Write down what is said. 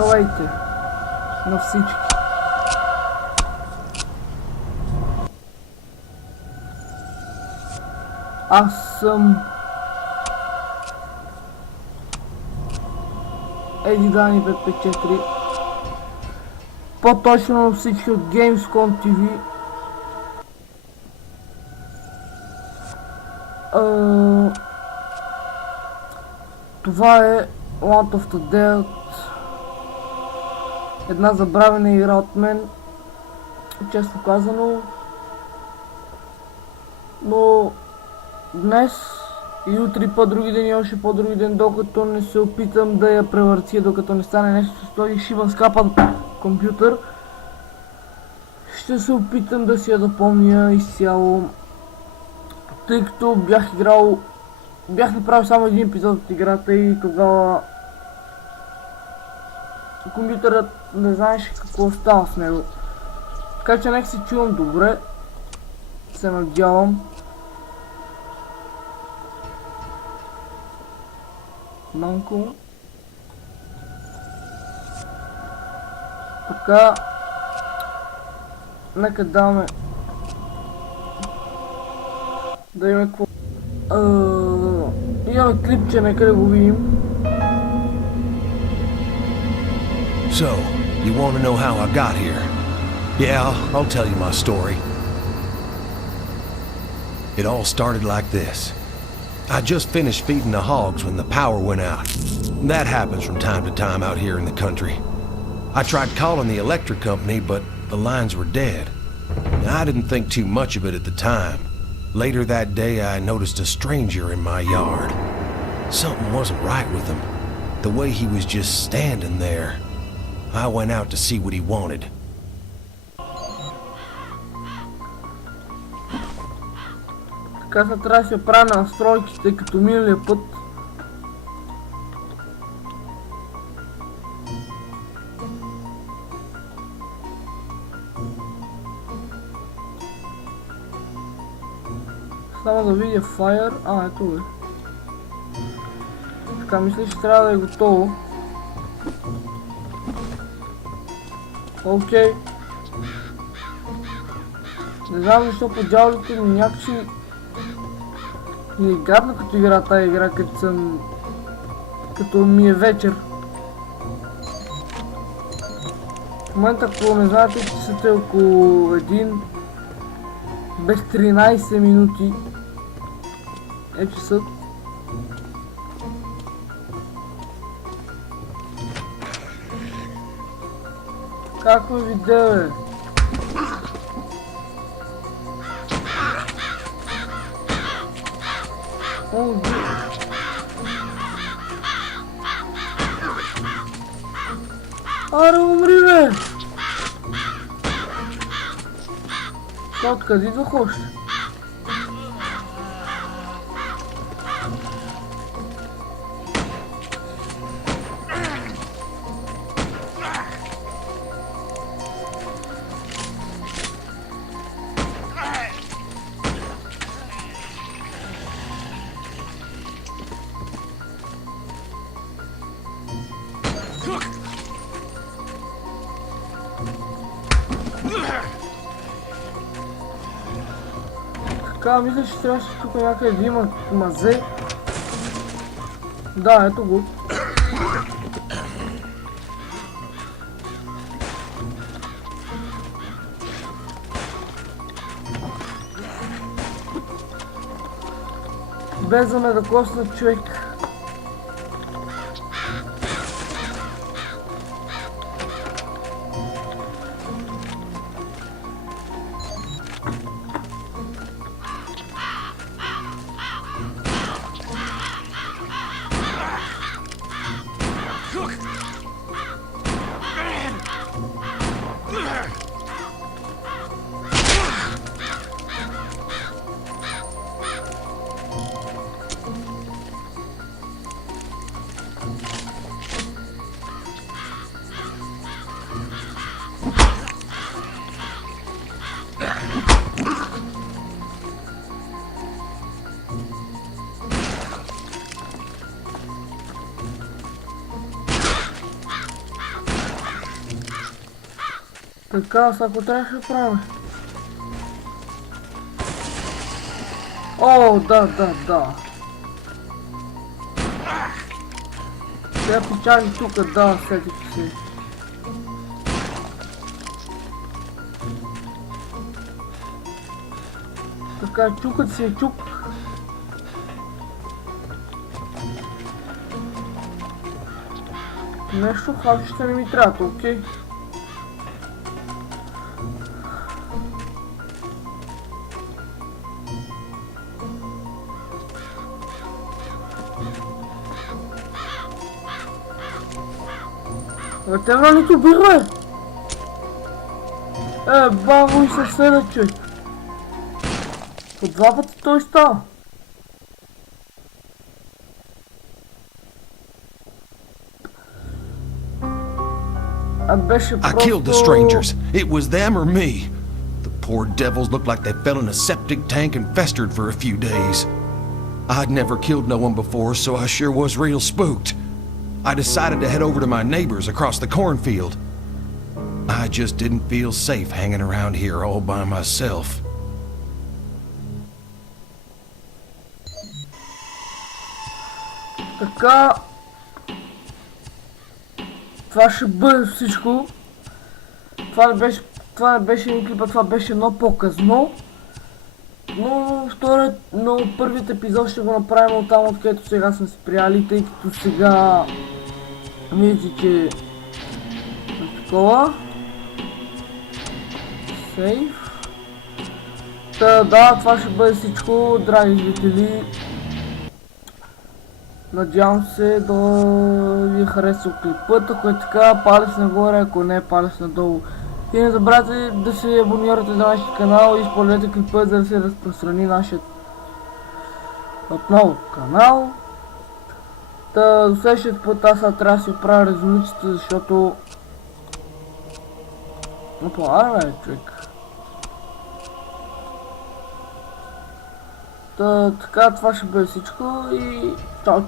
Здравейте на всички. Аз съм Еди Дани 554. По-точно на всички от Gamescom TV. Това е Land of the Dead. Една забравена игра от мен, честно казано. Но днес и утре по-други ден и още по-други ден, докато не се опитам да я превъртя, докато не стане нещо с този шибан скапан компютър, ще се опитам да си я допомня изцяло, тъй като бях направил само един епизод от играта и тогава компютърът не знаеше какво става с него. Така че нека се чувам добре, се надявам. Манко. Така. Нека даваме да имаме какво. Имаме клипче, нека да го видим. So, you want to know how I got here? Yeah, I'll tell you my story. It all started like this. I just finished feeding the hogs when the power went out. That happens from time to time out here in the country. I tried calling the electric company, but the lines were dead. I didn't think too much of it at the time. Later that day, I noticed a stranger in my yard. Something wasn't right with him. The way he was just standing there. I went out to see what he wanted. Така се трябва да се правя на настройките, като миналия път. Само да видя Fire. Ето е. Така, мисля, че трябва да е готово. Окей. Не знам защо по дяволите ми някакси не гадно като игра тази игра, като ми е вечер. В момента, ако не знаете, часът е около 1 без 13 минути е часът. Как ме виде, бе? Аре, умри, бе! Откъде идвах още? Така, мисля, че трябваше тук някъде да има мазе. Да, ето го. Без да ме да косна човек. Така, сега ако трябваше да правим. О, да. Сега печали тука, да, сетих се. Така, чукът си е чук. Нещо хапчета не ми трябва, окей? Те нито бира, баво и съседа, човек. По два пъти той става. Беше I просто... killed the strangers. It was them or me. The poor devils looked like they fell in a septic tank and festered for a few days. I'd never killed no one before, so I sure was real spooked. I decided to head over to my neighbors across the cornfield. I just didn't feel safe hanging around here all by myself. Така... Това ще бъде всичко. Това не беше един клип, това беше едно по-късно. Но първият епизод ще го направим от там, откъдето сега сме спряли, тъй като сега видите, че е такова. Сейф. Да, това ще бъде всичко, драги зрители. Надявам се да ви е харесал клипът, ако е така, палец нагоре, ако не, палец надолу. И не забравяйте да се абонирате за нашия канал и споделете клипът, за да се разпространи нашият отново канал. До следващия път аз трябва да си оправя резолюцията, защото... Напомня, човек. Така, това ще бъде всичко и чао.